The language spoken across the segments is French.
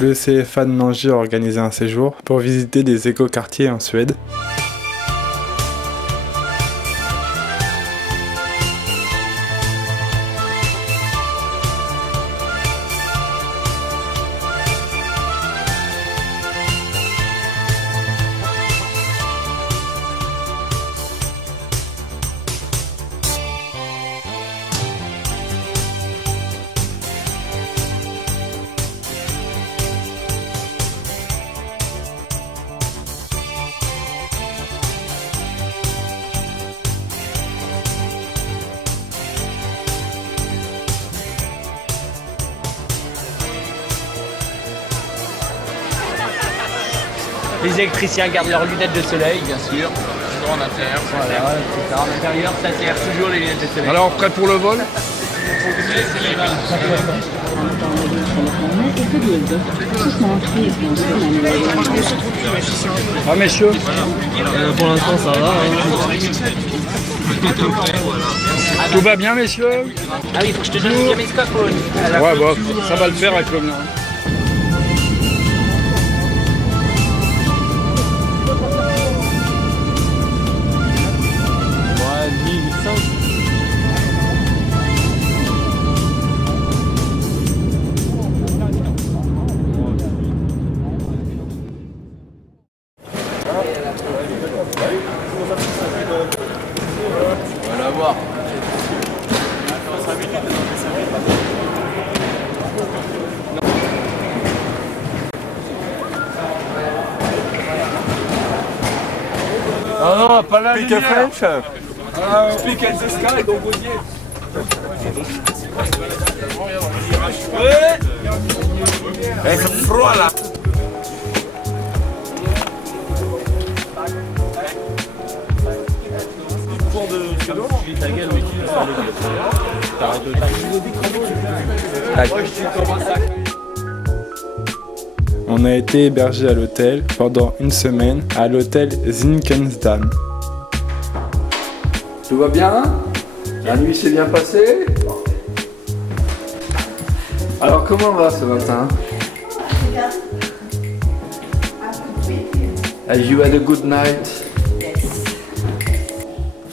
Le CFA de Nangy a organisé un séjour pour visiter des écoquartiers en Suède. Les électriciens gardent leurs lunettes de soleil, bien sûr. Toujours en intérieur. Voilà, etc. En intérieur, ça sert toujours les lunettes de soleil. Alors, prêt pour le vol? Ah messieurs, Pour l'instant ça va. Tout va bien, messieurs? Ah oui, il faut que je te donne le caméscope. Ouais, bah, ça va le faire avec le mien. On va la voir. Ah non, pas la lumière. French. Speak at the sky, donc vous dites. Il fait froid là. On a été hébergé à l'hôtel pendant une semaine à l'hôtel Zinkensdamm. Tout va bien? La nuit s'est bien passée? Alors comment va ce matin? As you had a good night?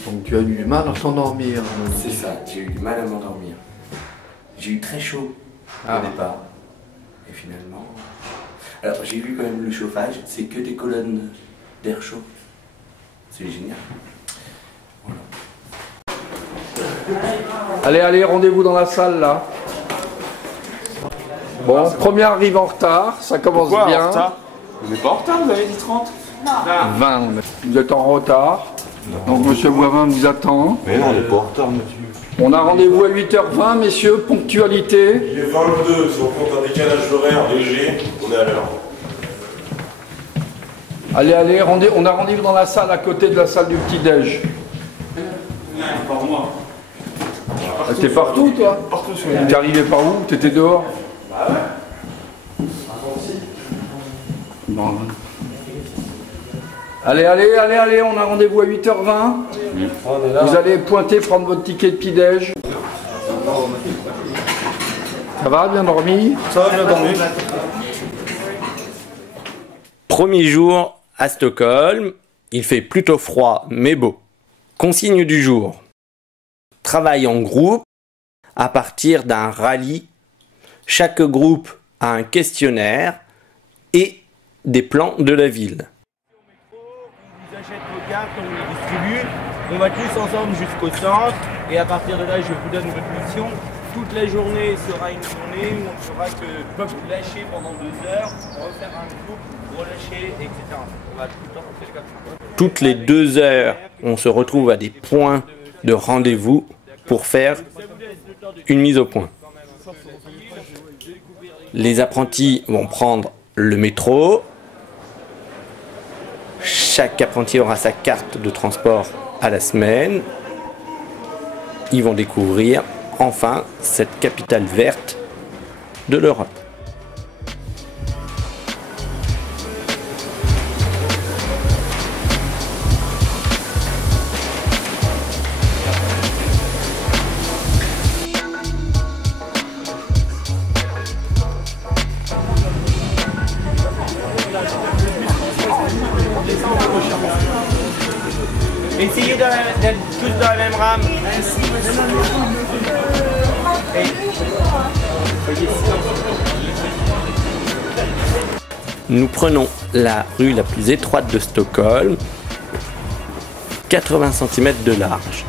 Donc tu as eu du mal à t'endormir. C'est ça, j'ai eu du mal à m'endormir. J'ai eu très chaud au départ. Et finalement. Alors j'ai vu quand même le chauffage, c'est que des colonnes d'air chaud. C'est génial. Allez, allez, rendez-vous dans la salle là. Bon, première arrive en retard, ça commence bien. Vous n'êtes pas en retard, vous avez dit 30? 20, vous êtes en retard. Donc monsieur Boivin vous attend. Mais non, on n'est pas en retard, monsieur. On a rendez-vous à 8h20, messieurs, ponctualité. Il est 22, si on compte un décalage horaire léger, on est à l'heure. Allez, allez, on a rendez-vous dans la salle à côté de la salle du petit-déj. Par moi. T'es partout, toi? Partout sur T'es arrivé par où? T'étais dehors? Bah ouais. Non. Allez, allez, allez, allez, on a rendez-vous à 8h20. Vous allez pointer, prendre votre ticket de petit-déj. Ça va, bien dormi? Ça va bien dormir. Premier jour à Stockholm, il fait plutôt froid mais beau. Consigne du jour. Travail en groupe à partir d'un rallye. Chaque groupe a un questionnaire et des plans de la ville. On vous achète vos cartes, on vous les distribue. On va tous ensemble jusqu'au centre. Et à partir de là, je vous donne votre mission. Toute la journée sera une journée où on ne fera que lâcher pendant 2 heures, refaire un groupe, relâcher, etc. On va tout le temps faire comme ça. Toutes les 2 heures, on se retrouve à des points de rendez-vous pour faire une mise au point. Les apprentis vont prendre le métro. Chaque apprenti aura sa carte de transport à la semaine. Ils vont découvrir enfin cette capitale verte de l'Europe. d'être tous dans la même rame. Et... Nous prenons la rue la plus étroite de Stockholm, 80 cm de large.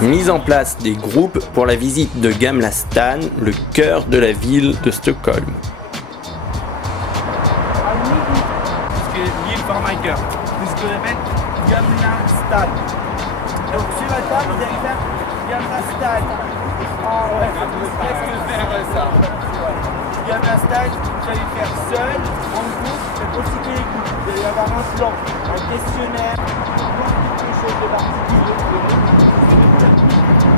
Mise en place des groupes pour la visite de Gamla stan, le cœur de la ville de Stockholm. L'île forme un cœur. C'est ce qu'on appelle Gamla stan. Donc sur la table, vous allez faire Gamla stan. Oh ouais, qu'est-ce que faire ça? Gamla stan, vous allez le faire seul, en groupe, faites recycler les groupes. Vous allez avoir un plan, un questionnaire, quelque chose de particulier.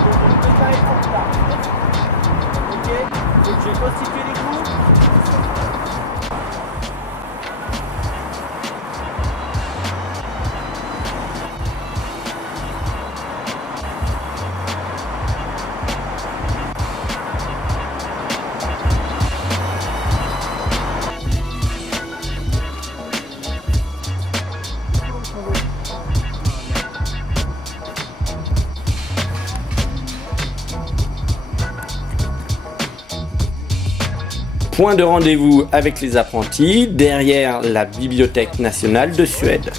Donc on ne peut pas être en retard. Ok? Donc je vais constituer les groupes. Point de rendez-vous avec les apprentis derrière la Bibliothèque nationale de Suède.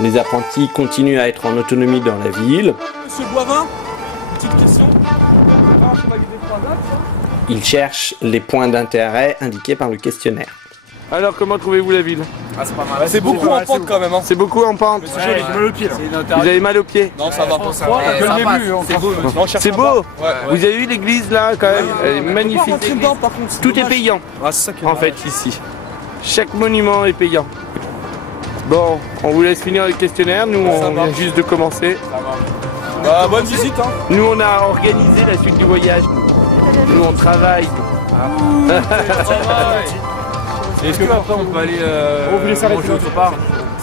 Les apprentis continuent à être en autonomie dans la ville. Monsieur Boivin, petite question. Ils cherchent les points d'intérêt indiqués par le questionnaire. Alors, comment trouvez-vous la ville? Ah, c'est pas mal. C'est beaucoup en pente quand même. Hein. C'est beaucoup en pente. C'est joli, j'ai mal au pied là. Vous avez mal aux pieds? Non, ça va pas. C'est beau. C'est beau. Vous avez vu l'église là quand même? Elle est magnifique. Tout est payant en fait ici. Chaque monument est payant. Bon, on vous laisse finir le questionnaire. Nous, on vient juste de commencer. Bah, bonne visite. Hein. Nous, on a organisé la suite du voyage. Nous, on travaille. Est-ce qu'après on peut aller manger autre part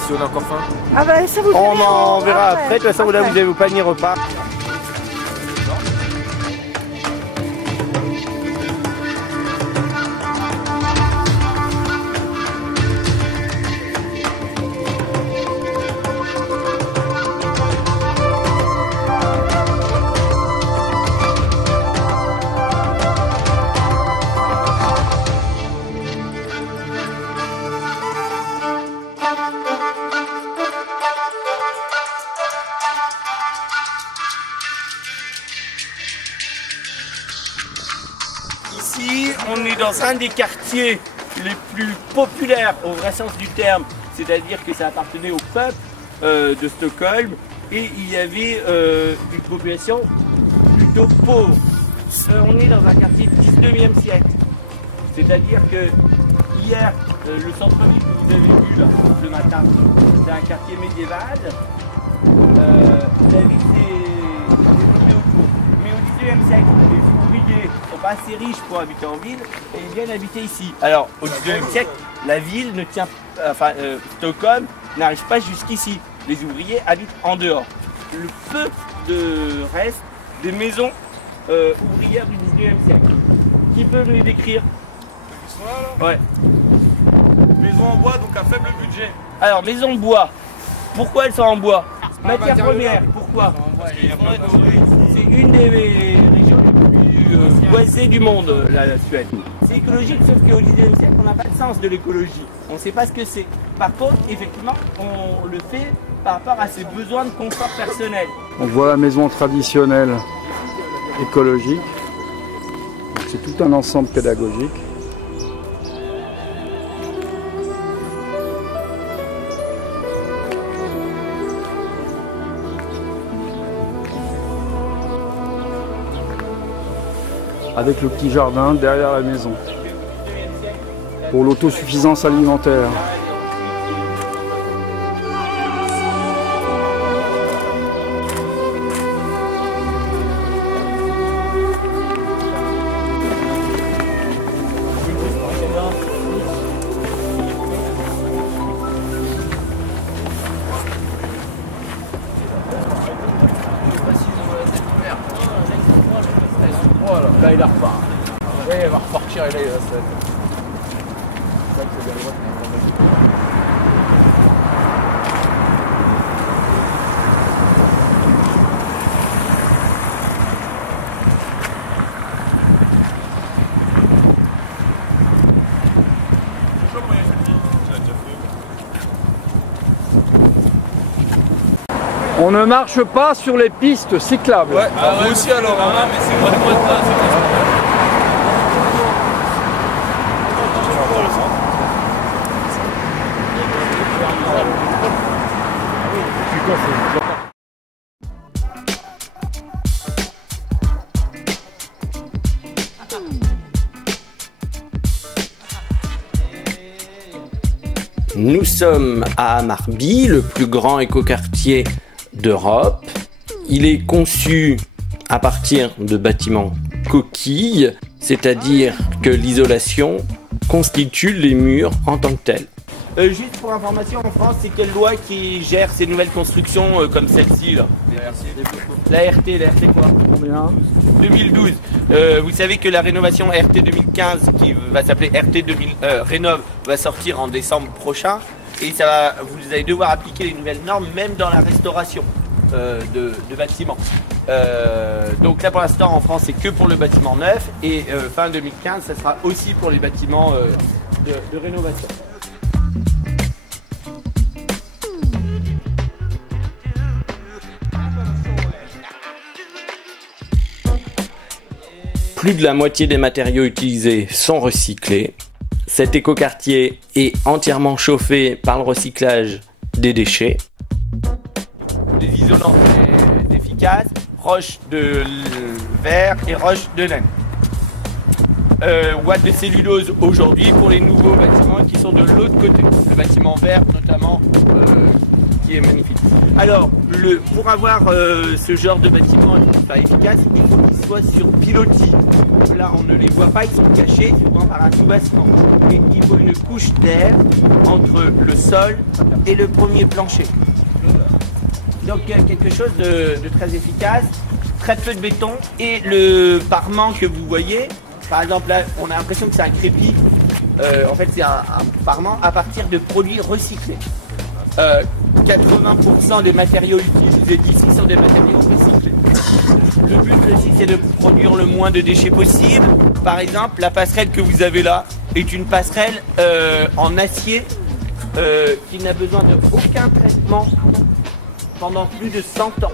si on a encore faim? Ah bah ça vous On en verra après. De toute façon, là, vous avez vos paniers repas. dans un des quartiers les plus populaires au vrai sens du terme, c'est-à-dire que ça appartenait au peuple de Stockholm, et il y avait une population plutôt pauvre. On est dans un quartier du 19e siècle, c'est-à-dire que hier, le centre-ville que vous avez vu là, ce matin, c'est un quartier médiéval. La ville s'est développée autour. Mais au 19e siècle, les ouvriers ne sont pas assez riches pour habiter en ville et ils viennent habiter ici. Alors, au 19e siècle, la ville ne tient, Stockholm n'arrive pas jusqu'ici. Les ouvriers habitent en dehors. Le peu de reste des maisons ouvrières du 19e siècle. Qui peut nous les décrire? Ils sont là, là? Ouais. Maison en bois, donc à faible budget. Alors, maison de bois. Pourquoi elles sont en bois? Matière première. Pourquoi? C'est une des régions les plus boisées du monde, la Suède. C'est écologique, sauf qu'au 19e siècle, on n'a pas le sens de l'écologie. On ne sait pas ce que c'est. Par contre, effectivement, on le fait par rapport à ses besoins de confort personnel. On voit la maison traditionnelle écologique. C'est tout un ensemble pédagogique. Avec le petit jardin derrière la maison, pour l'autosuffisance alimentaire. Voilà, là il repart. Ouais, il va repartir et là il va se mettre. C'est ça que c'est bien le vote. On ne marche pas sur les pistes cyclables. Ouais, vous aussi alors. Ah, mais c'est moi de là, Nous sommes à Hammarby, le plus grand écoquartier d'Europe. Il est conçu à partir de bâtiments coquilles, c'est-à-dire que l'isolation constitue les murs en tant que tels. Juste pour information, en France, c'est quelle loi qui gère ces nouvelles constructions comme celle-ci là? La RT quoi? Combien? 2012. Vous savez que la rénovation RT 2015, qui va s'appeler RT 2000 Rénov, va sortir en décembre prochain. Et ça va, vous allez devoir appliquer les nouvelles normes, même dans la restauration de bâtiments. Donc là, pour l'instant, en France, c'est que pour le bâtiment neuf. Et fin 2015, ça sera aussi pour les bâtiments de rénovation. Plus de la moitié des matériaux utilisés sont recyclés. Cet écoquartier est entièrement chauffé par le recyclage des déchets. Des isolants efficaces, roches de verre et roches de laine. Watts de cellulose aujourd'hui pour les nouveaux bâtiments qui sont de l'autre côté. Le bâtiment vert notamment qui est magnifique. Alors, pour avoir ce genre de bâtiment qui soit efficace, il faut qu'il soit sur pilotis. Là, on ne les voit pas, ils sont cachés souvent par un sous-bassement. Et il faut une couche d'air entre le sol et le premier plancher. Donc, quelque chose de très efficace, très peu de béton. Et le parement que vous voyez, par exemple, là, on a l'impression que c'est un crépi. En fait, c'est un parement à partir de produits recyclés. 80% des matériaux utilisés ici sont des matériaux recyclés. Le but aussi, c'est de produire le moins de déchets possible. Par exemple, la passerelle que vous avez là est une passerelle en acier qui n'a besoin de aucun traitement pendant plus de 100 ans.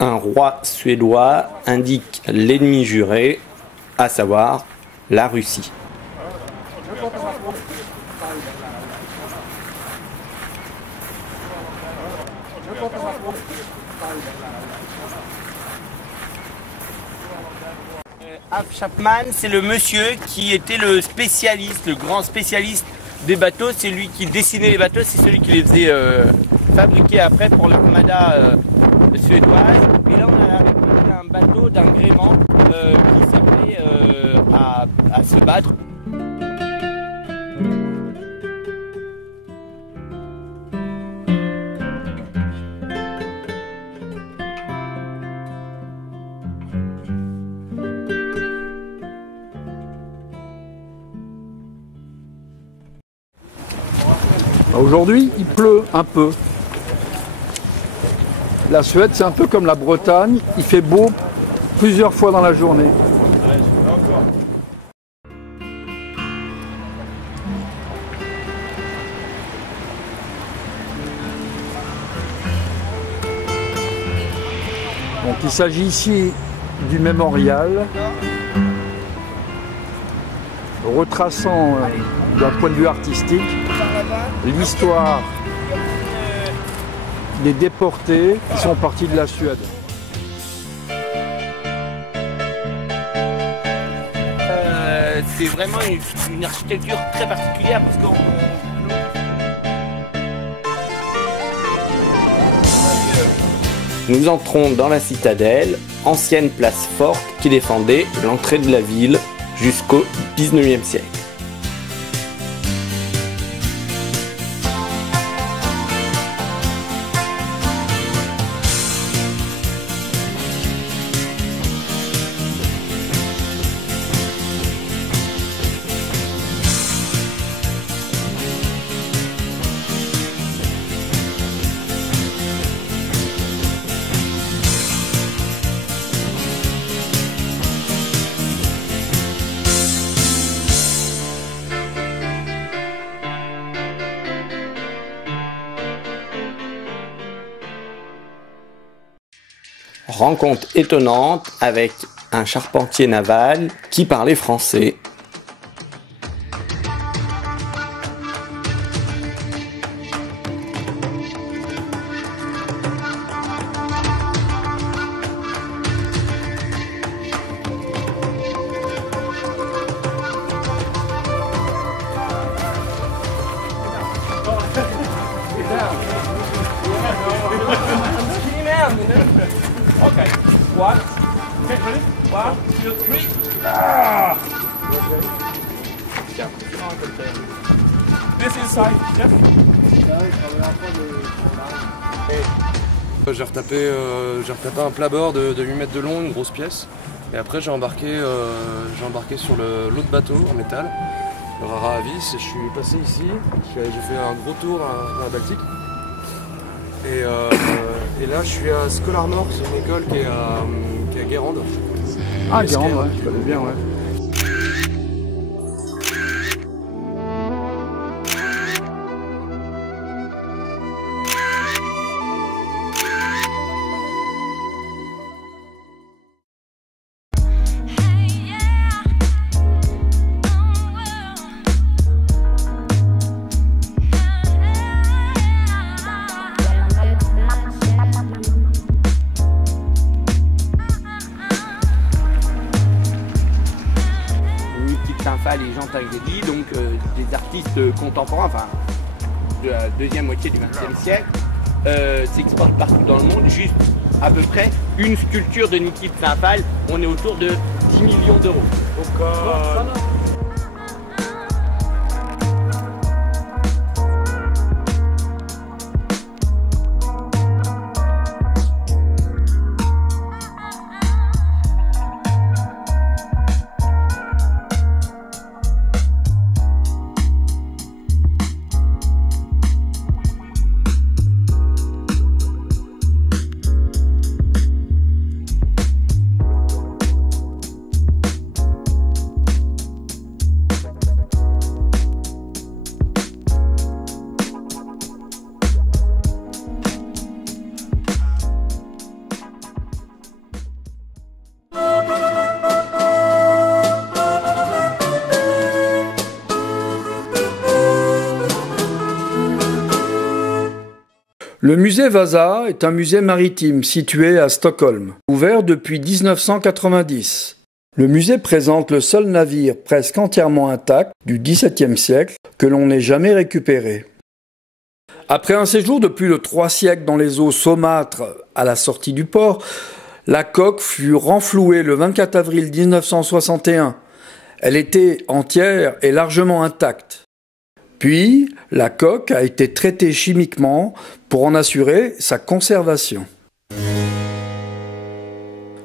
Un roi suédois indique l'ennemi juré, à savoir la Russie. Alf Chapman, c'est le monsieur qui était le spécialiste, le grand spécialiste des bateaux. C'est lui qui dessinait les bateaux, c'est celui qui les faisait fabriquer après pour l'armada suédoise. Et là, on a récupéré un bateau d'un gréement qui servait à se battre. Aujourd'hui, il pleut un peu. La Suède, c'est un peu comme la Bretagne, il fait beau plusieurs fois dans la journée. Donc il s'agit ici du mémorial, retraçant d'un point de vue artistique l'histoire des déportés qui sont partis de la Suède. C'est vraiment une architecture très particulière parce qu'on... Nous entrons dans la citadelle, ancienne place forte qui défendait l'entrée de la ville jusqu'au 19e siècle. Rencontre étonnante avec un charpentier naval qui parlait français. Okay. One. Okay, ready? 1, 2, 3. Ah! Yeah. This inside, Jeff. J'ai retapé un plat-bord de 8 mètres de long, une grosse pièce. Et après j'ai embarqué sur l'autre bateau en métal, le Rara à vis, et je suis passé ici. J'ai fait un gros tour dans la Baltique. Et là je suis à Scholarmore, c'est une école qui est à Guérande. Ah, Guérande, ouais, je connais bien, ouais. Les jantes avec des lits, donc des artistes contemporains, enfin de la deuxième moitié du XXe siècle, s'exportent partout dans le monde. Juste à peu près une sculpture de Niki de Saint-Phal, on est autour de 10 millions d'euros. Le musée Vasa est un musée maritime situé à Stockholm, ouvert depuis 1990. Le musée présente le seul navire presque entièrement intact du XVIIe siècle que l'on n'ait jamais récupéré. Après un séjour de plus de 3 siècles dans les eaux saumâtres à la sortie du port, la coque fut renflouée le 24 avril 1961. Elle était entière et largement intacte. Puis, la coque a été traitée chimiquement pour en assurer sa conservation.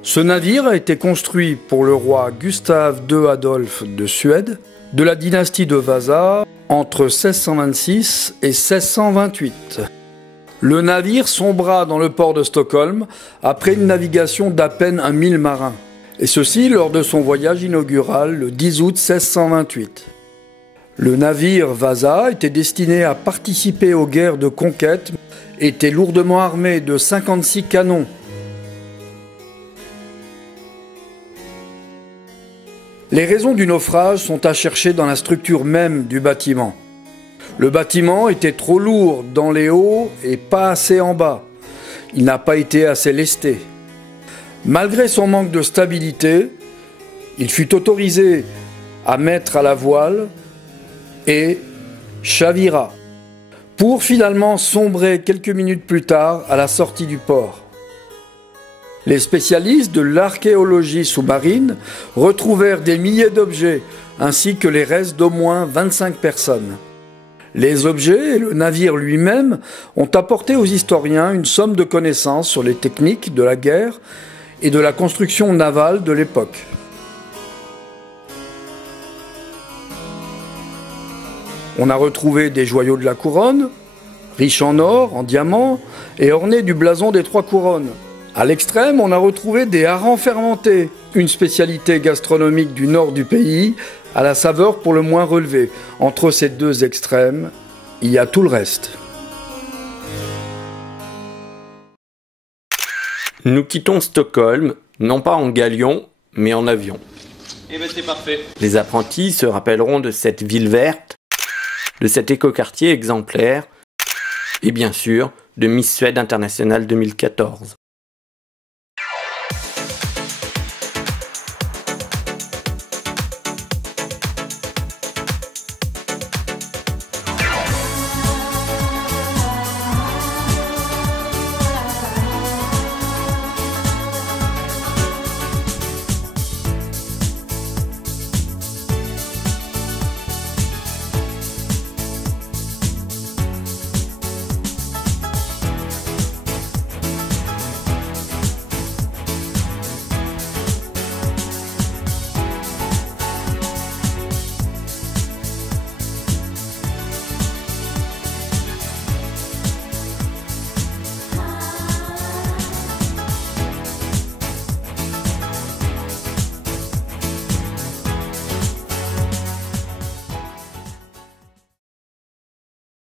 Ce navire a été construit pour le roi Gustave II Adolphe de Suède, de la dynastie de Vasa, entre 1626 et 1628. Le navire sombra dans le port de Stockholm après une navigation d'à peine 1000 marins, et ceci lors de son voyage inaugural le 10 août 1628. Le navire Vasa était destiné à participer aux guerres de conquête, était lourdement armé de 56 canons. Les raisons du naufrage sont à chercher dans la structure même du bâtiment. Le bâtiment était trop lourd dans les hauts et pas assez en bas. Il n'a pas été assez lesté. Malgré son manque de stabilité, il fut autorisé à mettre à la voile et chavira, pour finalement sombrer quelques minutes plus tard à la sortie du port. Les spécialistes de l'archéologie sous-marine retrouvèrent des milliers d'objets ainsi que les restes d'au moins 25 personnes. Les objets et le navire lui-même ont apporté aux historiens une somme de connaissances sur les techniques de la guerre et de la construction navale de l'époque. On a retrouvé des joyaux de la couronne, riches en or, en diamants et ornés du blason des 3 couronnes. À l'extrême, on a retrouvé des harengs fermentés, une spécialité gastronomique du nord du pays, à la saveur pour le moins relevée. Entre ces 2 extrêmes, il y a tout le reste. Nous quittons Stockholm, non pas en galion, mais en avion. Eh ben c'est parfait. Les apprentis se rappelleront de cette ville verte, de cet écoquartier exemplaire, et bien sûr, de Miss Suède International 2014.